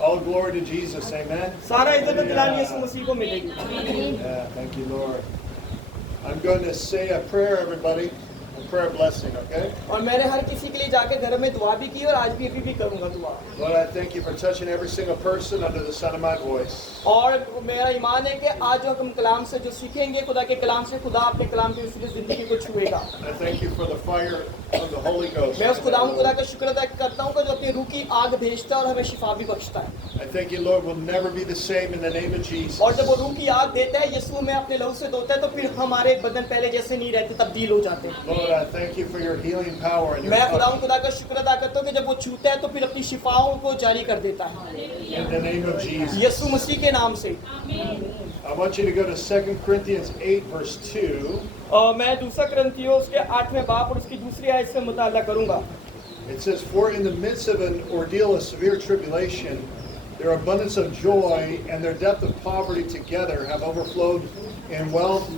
All glory to Jesus, amen. सारा इज्जत दिलानी यीशु मसीह को मिलेगी। Yeah, thank you, Lord. I'm going to say a prayer, everybody. A prayer blessing, okay? और मैंने हर किसी के लिए जाके घर में दुआ भी की और आज भी अभी भी करूंगा दुआ। Lord, I thank you for touching every single person under the sound of my voice. और मेरा ईमान है कि आज जो हम कलाम से जो सीखेंगे खुदा के कलाम से खुदा अपने कलाम की उसकी जिंदगी को छुएगा। I thank you for the fire of the Holy Ghost. मैं उस खुदा का शुक्र अदा करता हूँ कि जो अपनी रूह की आग भेजता है और हमें शिफा भी बख्शता है। I thank you, Lord, we'll never be the same in the name of Jesus. और जब वो रूह की आग देता है यीशु में अपने लहू से धोता है तो फिर हमारे बदन पहले जैसे नहीं रहते, तब्दील हो जाते हैं। Lord, I thank you for your healing power and your मैं touch. खुदा का शुक्र अदा करता हूँ कि जब वो छूता है तो फिर अपनी शिफाओं को जारी कर देता है In the name of Jesus. यीशु मसीह के नाम से। I want you to go to 2 Corinthians 8, verse 2. और मैं दूसरा करंथियों उसके 8वें बाब और उसकी दूसरी आयत से मुताला करूंगा। It says, "For in the midst of an ordeal of severe tribulation, their abundance of joy and their depth of poverty together have overflowed in wealth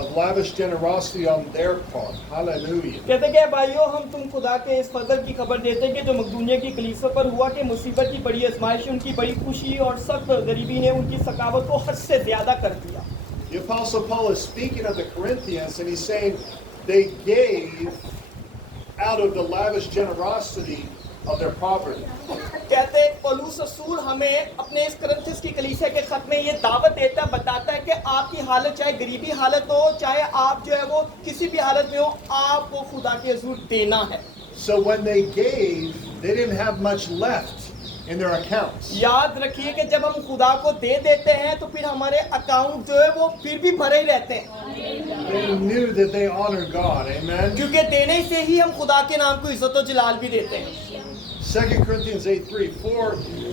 of lavish generosity on their part." Hallelujah. कहते कि भाइयों हम तुम खुदा के इस फजल की खबर देते हैं कि जो मकदूनिया की कलीसिया पर हुआ कि मुसीबत की बड़ी आजमाइश उनकी बड़ी खुशी और सख्त गरीबी ने उनकी सकावत को हद से ज्यादा कर दिया। The Apostle Paul is speaking of the Corinthians, and he's saying they gave out of the lavish generosity of their poverty. कहते हैं पौलुस रसूल हमें अपने इस करंथिस की कलीसिया के खत में ये दावत देता बताता है कि आपकी हालत चाहे गरीबी हालत हो चाहे आप जो है वो किसी भी हालत में हो, आपको खुदा के हजूर देना है। So when they gave, they didn't have much left in their accounts. याद रखिए कि जब हम खुदा को दे देते हैं तो फिर हमारे अकाउंट जो है वो फिर भी भरे ही रहते हैं, They knew that they honored God. Amen. क्योंकि देने से ही हम खुदा के नाम को इज्जत और जलाल भी देते हैं। 2 Corinthians 8:3, "For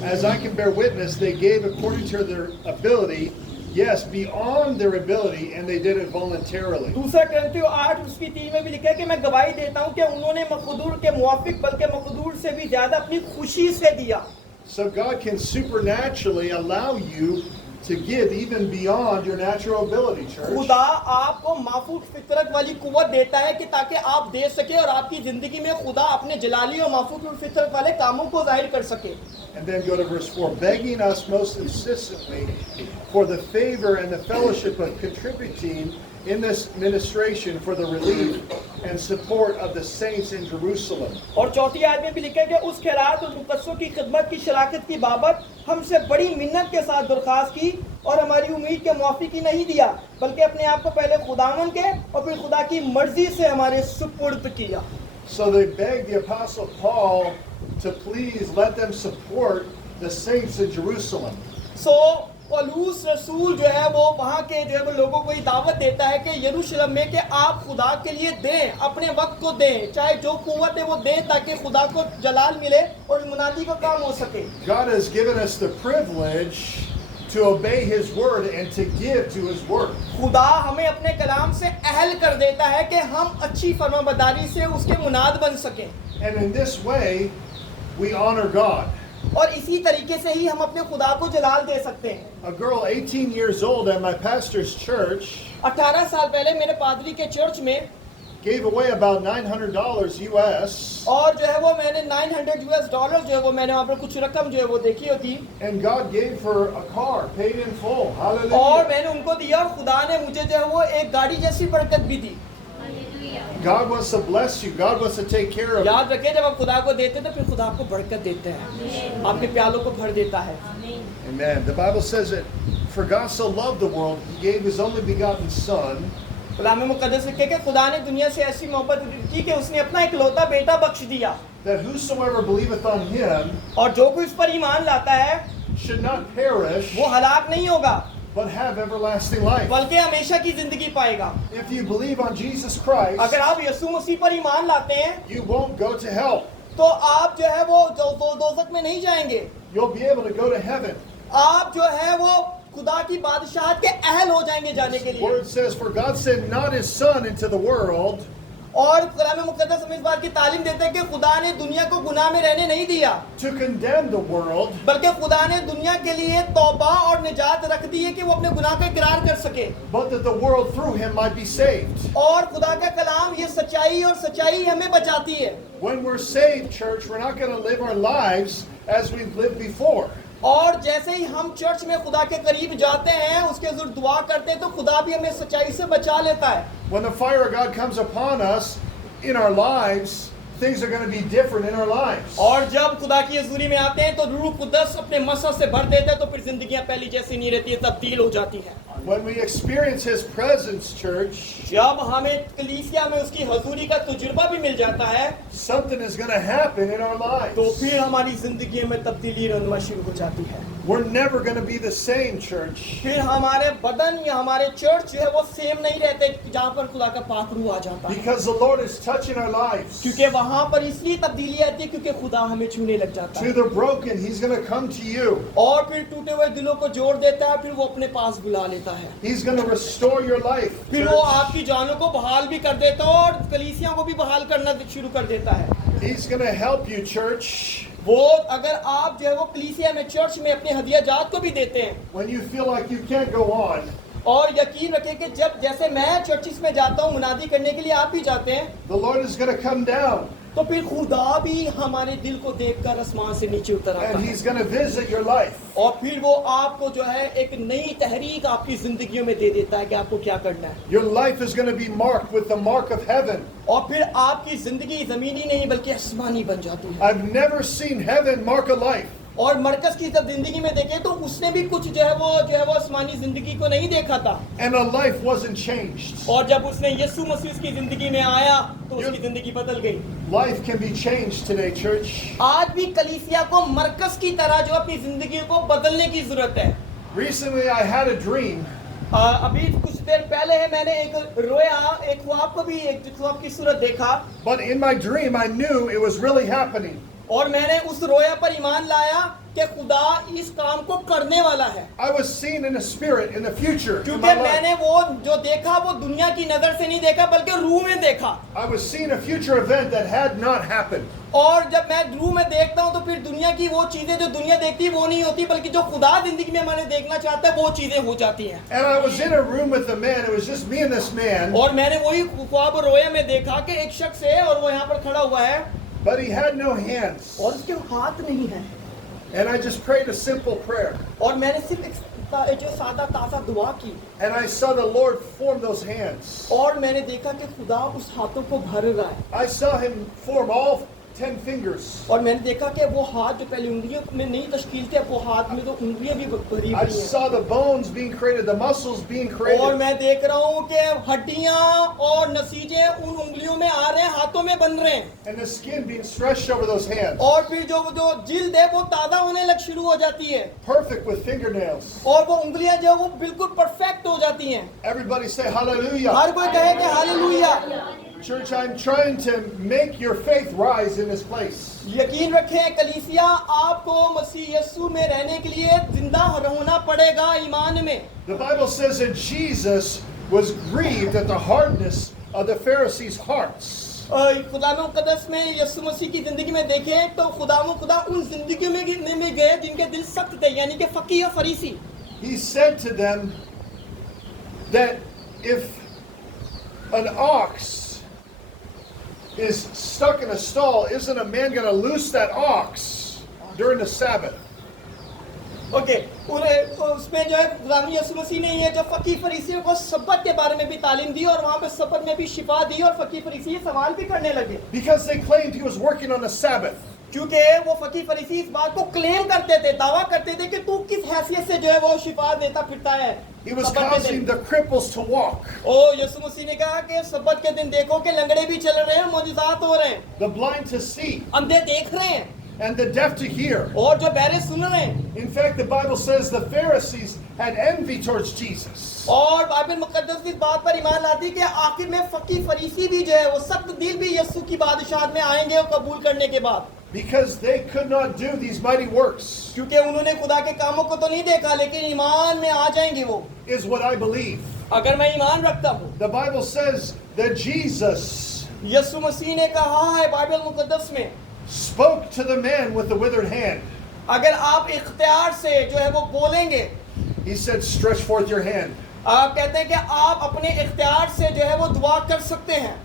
as I can bear witness, they gave according to their ability, yes, beyond their ability, and they did it voluntarily." दूसरा करंथियों 8 उसकी 3 में भी लिखा है कि मैं गवाही देता हूँ कि उन्होंने मकदूर के मुआफिक बल्कि मकदूर से भी ज्यादा अपनी खुशी से दिया। So God can supernaturally allow you to give even beyond your natural ability, church. खुदा आपको माफूक फितरत वाली कुव्वत देता है कि ताकि आप दे सके और आपकी जिंदगी में खुदा अपने जलाली और माफूक फितरत वाले कामों को जाहिर कर सके। And then go to verse 4, "Begging us most insistently for the favor and the fellowship of contributing in this ministration for the relief and support of the saints in Jerusalem." और चौथी आयत में भी लिखा है कि उस खैरात और मुकद्दसों की खिदमत की शराकत की बाबत हमसे बड़ी मिन्नत के साथ दरख्वास्त की और हमारी उम्मीद के मुआफिक ही नहीं दिया बल्कि अपने आप को पहले खुदावन के और फिर खुदा की मर्जी से हमारे सुपुर्द किया। So they begged the Apostle Paul to please let them support the saints in Jerusalem. सो पौलुस रसूल जो है वो वहाँ के जो है वो लोगों को ये दावत देता है कि यरूशलेम में कि आप खुदा के लिए दें, अपने वक्त को दें, चाहे जो कुव्वत है वो दें ताकि खुदा को जलाल मिले और मुनादी का काम हो सके। God has given us the privilege to obey His word and to give to His word. खुदा हमें अपने कलाम से अहल कर देता है कि हम अच्छी फरमाबरदारी से उसके मुनाद बन सकें। And in this way, we honor God. और इसी तरीके से ही हम अपने खुदा को जलाल दे सकते हैं। A girl 18 years old at my pastor's church 18 साल पहले मेरे पादरी के चर्च में gave away about $900 US और जो है वो मैंने $900 जो है वो मैंने वहाँ पर कुछ रकम जो है वो देखी होती and God gave her a car paid in full. और Hallelujah. मैंने उनको दिया और खुदा ने मुझे जो है वो एक गाड़ी जैसी बरकत भी दी। God wants to bless you. God wants to take care of you. याद रखें जब आप खुदा को देते हैं तो फिर खुदा आपको बरकत देते हैं, आपके प्यालों को भर देता है। Amen. The Bible says that for God so loved the world, He gave His only begotten Son, कलाम मुक़द्दस लिखा है कि खुदा ने दुनिया से ऐसी मोहब्बत की कि उसने अपना इकलौता बेटा बख्श दिया that whosoever believeth on Him और जो कोई उस पर ईमान लाता है should not perish, वो हलाक नहीं होगा but have everlasting life. बल्कि हमेशा की जिंदगी पाएगा। If you believe on Jesus Christ, अगर आप यीशु मसीह पर ईमान लाते हैं you won't go to hell. तो आप जो है वो दोज़ख में नहीं जाएंगे, You'll be able to go to heaven. आप जो है वो खुदा की बादशाहत के अहल हो जाएंगे जाने के लिए। Word says, "For God sent not His Son into the world और कलाम मुकद्दस हमें इस बात की तालीम देते हैं कि खुदा ने दुनिया को गुनाह में रहने नहीं दिया, to condemn the world, बल्कि खुदा ने दुनिया के लिए तौबा और निजात रख दी है कि वो अपने गुनाह का इकरार कर सके, but that the world through him might be saved. और खुदा का कलाम ये सच्चाई और सच्चाई हमें बचाती है। When we're saved, church, we're not going to live our lives as we've lived before. और जैसे ही हम चर्च में खुदा के करीब जाते हैं, उसके ज़रूर दुआ करते हैं, तो खुदा भी हमें सच्चाई से बचा लेता है। When the fire of God comes upon us in our lives, things are going to be different in our lives. और जब खुदा की हजूरी में आते हैं तो रूह कुद्दस अपने मसा से भर देते हैं, तो फिर जिंदगियां पहली जैसी नहीं रहती है, तब्दील हो जाती है। When we experience his presence, church, जब हमें कलीसिया में उसकी हजूरी का तजुर्बा भी मिल जाता है, something is going to happen in our तो lives. फिर हमारी जिंदगी में तब्दीली रहना शुरू हो जाती है। We're never going to be the same, church. फिर हमारे बदन या हमारे चर्च जो है वो सेम नहीं रहते, जहाँ पर खुदा का पाक रूह आ जाता है, Because the Lord is touching our lives. क्योंकि वहाँ पर इसलिए तब्दीली आती है क्योंकि खुदा हमें छूने लग जाता To है, the broken, he's going to come to you. और फिर टूटे हुए दिलों को जोड़ देता है, फिर वो अपने पास बुला लेता है, He's going to restore your life. फिर वो church. आपकी जानों को बहाल भी कर देता है और कलीसिया को भी बहाल करना शुरू कर देता है। He's going to help you, church, वो अगर आप जो है वो कलीसिया में चर्च में अपने हदिया जात को भी देते हैं, when you feel like you can't go on. और यकीन रखें कि जब जैसे मैं चर्चिस में जाता हूँ मुनादी करने के लिए, आप भी जाते हैं, The Lord is going to come down तो फिर खुदा भी हमारे दिल को देखकर आसमान से नीचे उतर आता and है, he's going to visit your life. और फिर वो आपको जो है एक नई तहरीक आपकी जिंदगियों में दे देता है कि आपको क्या करना है, Your life is going to be marked with the mark of heaven. और फिर आपकी जिंदगी जमीनी नहीं बल्कि आसमानी बन जाती है। I've never seen heaven mark a life. और मरकज की जब जिंदगी में देखे तो उसने भी कुछ जो है वो आसमानी जिंदगी को नहीं देखा था, And a life wasn't changed. और जब उसने यीशु मसीह की जिंदगी में आया तो उसकी जिंदगी बदल गई। Life can be changed today, church. आज भी कलीसिया को मरकज की तरह जो अपनी जिंदगी को बदलने की जरूरत है। Recently, I had a dream. अभी कुछ देर पहले है मैंने एक रोया, एक ख्वाब को भी एक ख्वाब की सूरत देखा, But in my dream, I knew it was really happening. और मैंने उस रोया पर ईमान लाया कि खुदा इस काम को करने वाला है, I was seen in the spirit in the future. In क्योंकि my life. मैंने वो जो देखा वो दुनिया की नजर से नहीं देखा बल्कि रूह में देखा। I was seeing a future event that had not happened. और जब मैं रूह में देखता हूँ तो फिर दुनिया की वो चीजें जो दुनिया देखती है वो नहीं होती, बल्कि जो खुदा जिंदगी में हमारे देखना चाहता है वो चीजें हो जाती हैं। And I was in a room with a man. It was just me and this man. और मैंने वही ख्वाब रोया में देखा कि एक शख्स है और वो यहाँ पर खड़ा हुआ है But he had no hands. और उसके हाथ नहीं है, And I just prayed a simple prayer. और मैंने सिर्फ एक जो सादा ताज़ा दुआ की, And I saw the Lord form those hands. और मैंने देखा कि खुदा उस हाथों को भर रहा है, I saw him form all 10 fingers. और मैंने देखा कि वो हाथ जो पहले उंगलियों में नहीं तश्कील थे, वो हाथ में तो उंगलियां भी भरी I हुई हैं, saw the bones being created, the muscles being और created. मैं देख रहा हूँ कि हड्डियां और नसीजे उन उंगलियों में आ रहे हैं, हाथों में बन रहे हैं, And the skin being stretched over those hands. और फिर जो जो जिल्द है वो ताज़ा होने लग शुरू हो जाती है, Perfect with fingernails. और वो उंगलियां जो है वो बिल्कुल परफेक्ट हो जाती हैं। Everybody say hallelujah. हर कोई कहे कि hallelujah. Church, I'm trying to make your faith rise in this place. यकीन रखें कलीसिया, आपको मसीह यीशु में रहने के लिए जिंदा होना पड़ेगा ईमान में। The Bible says that Jesus was grieved at the hardness of the Pharisees' hearts. खुदा मुकद्दस में यीशु मसीह की जिंदगी में देखें तो खुदा उन जिंदगियों में गए जिनके दिल सख्त थे, यानी कि फकीह और फरीसी। He said to them that if an ox is stuck in a stall, isn't a man going to loose that ox during the Sabbath? Okay, उसमें जो है खुदा यीशु मसीह ने ये जो फकीह फरीसियों को सब्बत के बारे में भी तालीम दी, और वहाँ पे सब्बत में भी शिफा दी, और फकीह फरीसी ये सवाल भी करने लगे, Because they claimed he was working on the Sabbath. क्योंकि वो फकीह फरीसी इस बात को क्लेम करते थे, दावा करते थे कि तू किस हैसियत से जो है वो शिफा देता फिरता है। He was सब्बत के causing दिन। the cripples to walk, ओ यीशु मसीह ने कहा कि सब्बत के दिन देखो कि लंगड़े भी चल रहे हैं, मौजूदात हो रहे हैं, the blind to see, अंधे देख रहे हैं, and the deaf to hear. और जो बहरे सुन रहे हैं। In fact, the Bible says the Pharisees had envy towards Jesus. और बाइबल मुकद्दस इस बात पर ईमान लाती कि आखिर में फकीह फरीसी भी जो है वो सख्त दिल भी यीशु की बादशाहत में आएंगे और कबूल करने के बाद, Because they could not do these mighty works, क्योंकि उन्होंने खुदा के कामों को तो नहीं देखा, लेकिन ईमान में आ जाएंगे वो, is what I believe. अगर मैं ईमान रखता हूँ। The Bible says that Jesus यीशु मसीह ने कहा है बाइबल मुकद्दस में, spoke to the man with the withered hand. अगर आप इख्तियार से जो है वो बोलेंगे, He said, stretch forth your hand. आप कहते हैं कि आप अपने इख्तियार से जो है वो दुआ कर सकते हैं।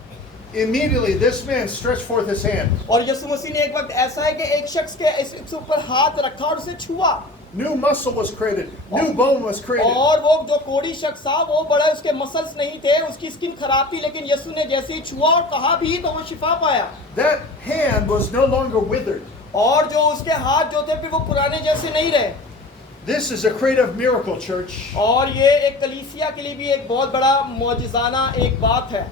Immediately, this man stretched forth his hand. और यीशु मसीह ने एक वक्त ऐसा है कि एक शख्स के इस ऊपर हाथ रखा और उसे छुआ, New muscle was created. New bone was created. और वो जो कोढ़ी शख्स था वो बड़ा, उसके मसल्स नहीं थे, उसकी स्किन खराब थी, लेकिन यीशु ने जैसे ही छुआ और कहा भी तो वो शिफा पाया। That hand was no longer withered. और जो उसके हाथ जो थे फिर वो पुराने जैसे नहीं रहे। This is a creative miracle, church. और ये एक कलीसिया के लिए भी एक बहुत बड़ा मौजिज़ाना एक बात है।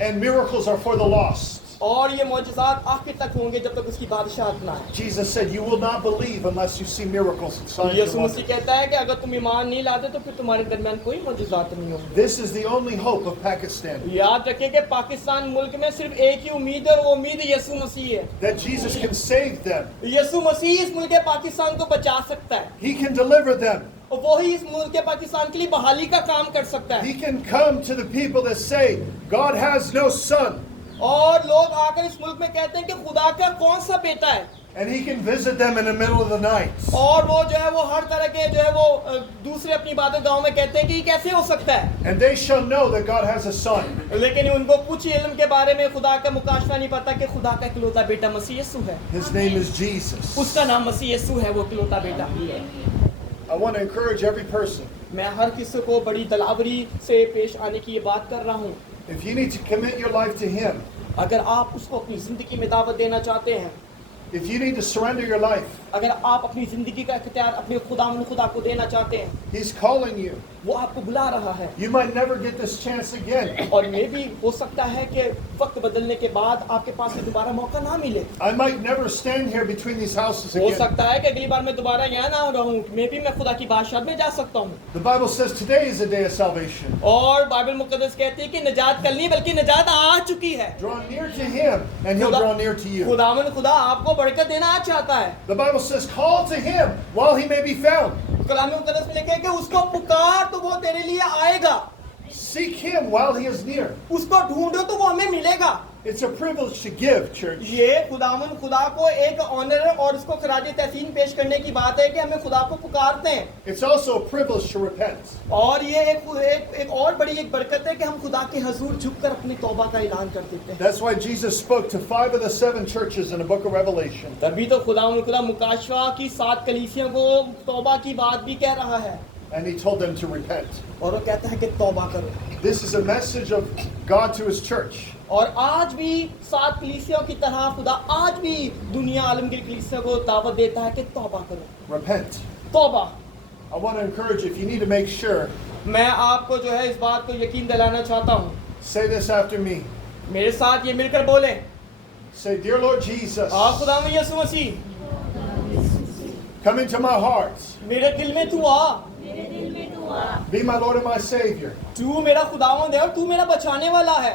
And miracles are for the lost. और ये मौजिज़ात आखिर तक होंगे जब तक उसकी बादशाहत ना है। Jesus said, you will not believe unless you see miracles and signs and Yeshu wonders. मसीह कहता है कि अगर तुम ईमान नहीं लाते तो फिर तुम्हारे दरमियान कोई मौजिज़ात नहीं होंगे। This is the only hope of Pakistan. याद रखिए कि पाकिस्तान मुल्क में सिर्फ एक ही उम्मीद है और वो उम्मीद यीशु मसीह है। That Jesus can save them. यीशु मसीह इस मुल्क पाकिस्तान को बचा सकता है He can deliver them. और वो ही इस मुल्क पाकिस्तान के लिए बहाली का काम कर सकता है। He can come to the people that say, God has no son. और लोग आकर इस मुल्क में कहते हैं कि खुदा का कौन सा बेटा है, And he can visit them in the middle of the night. और वो जो है वो हर तरह के जो है वो दूसरे अपनी बातें गांव में कहते हैं कि ये कैसे हो सकता है। And they shall know that God has a son. लेकिन उनको कुछ इल्म के बारे में खुदा का मुकाशफा नहीं पता कि खुदा का इकलौता बेटा मसीह यीशु है। His name is Jesus. उसका नाम मसीह यीशु है, वो इकलौता बेटा ही है। I want to encourage every person. मैं हर किसी को बड़ी दलावरी से पेश आने की ये बात कर रहा हूँ। If you need to commit your life to Him, अगर आप उसको अपनी जिंदगी में दावत देना चाहते हैं, if you need to surrender your life, अगर आप अपनी जिंदगी का इख्तियार अपने खुदा को देना चाहते हैं, He's calling you. वो आपको बुला रहा है। You might never get this chance again. और मे भी हो सकता है कि वक्त बदलने के बाद आपके पास में दोबारा मौका ना मिले। I might never stand here between these houses हो again. सकता है कि अगली बार मैं दोबारा यहाँ ना रहूँ, मे भी मैं खुदा की बादशाह में जा सकता हूँ। The Bible says today is a day of salvation. और बाइबल मुकद्दस कहती है कि निजात कल नहीं बल्कि निजात आ चुकी है। Draw near to Him, and He'll draw near to you. खुदा आपको बरकत देना चाहता है। The Bible says, call to Him while He may be found. कलाम मुकद्दस में लिखा है कि उसको पुकार तो वो तेरे लिए आएगा, Seek Him while He is near. उसको ढूंढो तो वो हमें मिलेगा। It's a privilege to give, church. ये खुदा को एक ऑनर और उसको खराज तहसीन पेश करने की बात है कि हमें खुदा को पुकारते हैं। It's also a privilege to repent. और ये एक और बड़ी एक बरकत है कि हम खुदा के हजूर झुककर अपनी तौबा का ऐलान कर देते हैं। That's why Jesus spoke to 5 of the 7 churches in the book of Revelation. तभी तो खुदा मुकाशवा की 7 कलीसियों को तौबा की बात भी कह रहा है And He told them to repent. और वो कहता है कि तौबा करो। This is a message of God to His church. और आज भी 7 कलीसियों की तरह खुदा आज भी दुनिया आलमगीर कलीसियों को दावत देता है कि तौबा करो। Repent. तौबा। I want to encourage you, if you need to make sure, मैं आपको जो है इस बात को यकीन दिलाना चाहता हूँ। say this after me. मेरे साथ ये मिलकर बोले, Say, Dear Lord Jesus, खुदा में यीशु मसीह, come into my heart. मेरे दिल में तू आ, Be my Lord and my Savior. तू मेरा खुदावंद है और तू मेरा बचाने वाला है।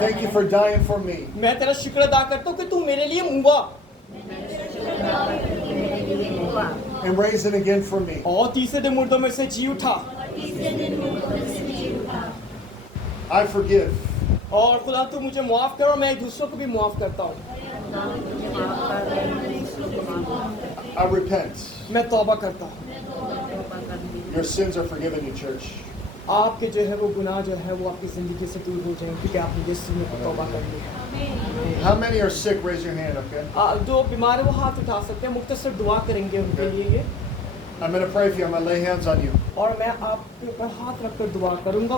Thank you for dying for me. मैं तेरा शुक्र अदा करता हूँ कि तू मेरे लिए मुआ And raising again for me. और तीसरे दिन मुर्दों में से जी उठा। I forgive. और खुदा तू मुझे मुआफ कर और मैं दूसरों को भी मुआफ करता हूँ। I repent. मैं तौबा करता हूँ। Your sins are forgiven you, church. आपके जो है वो गुनाह जो है वो आपकी जिंदगी से दूर हो जाएंगे क्योंकि आपने यीशु में तौबा कर ली है। How many are sick? Raise your hand, okay? जो बीमार है वो हाथ उठा सकते हैं, मुख्तसर दुआ करेंगे उनके लिए ये। I'm going to pray for you. I'm going to lay hands on you. और मैं आपके ऊपर हाथ रखकर दुआ करूंगा।